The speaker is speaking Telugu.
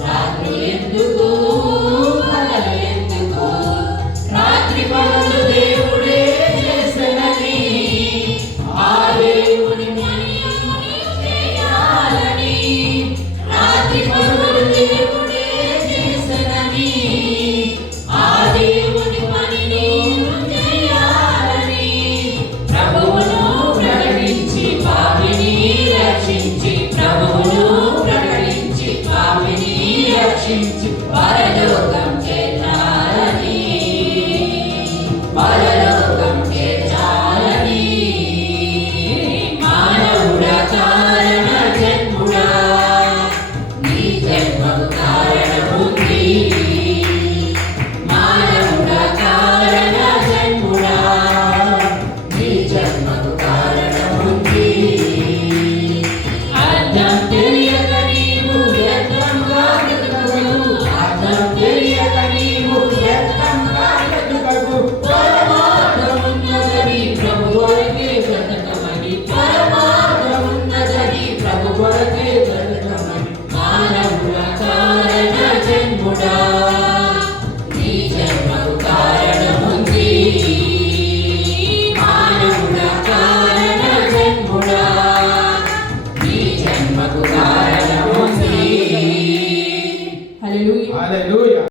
రాత్రి ఎందుకు పగలు ఎందుకు రాత్రి పగలు దేవుడే చేసెనని ఆ దేవుని పని చేయాలని రాత్రి పగలు దేవుడే చేసెనని ఆ దేవుని పనిని చేయాలని ప్రభువును ప్రకటించి పాపిని రక్షించి ప్రభువును ప్రకటించి పాపిని రక్షించి పరలోకం చేర్చాలని పరలోకం చేర్చాలని మానవుడా కారణ జన్ముడా నీ జన్మకు కారణముంది మానవుడా కారణ జన్ముడా నీ జన్మకు కారణముంది అర్థం తెలియక నీవు వ్యర్థంగా బ్రతుకకు అర్థం తెలియక నీవు వ్యర్థంగా బ్రతుకకు పరమార్థమున్నదని ప్రభు కొరకే బ్రతకమని పరమార్థమున్నదని ప్రభు కొరకే బ్రతకమని మానవుడా కారణ జన్ముడా నీ జన్మకు కారణముంది మానవుడా కారణ జన్ముడా నీ జన్మకు కారణముంది. హల్లెలూయా. హల్లెలూయా.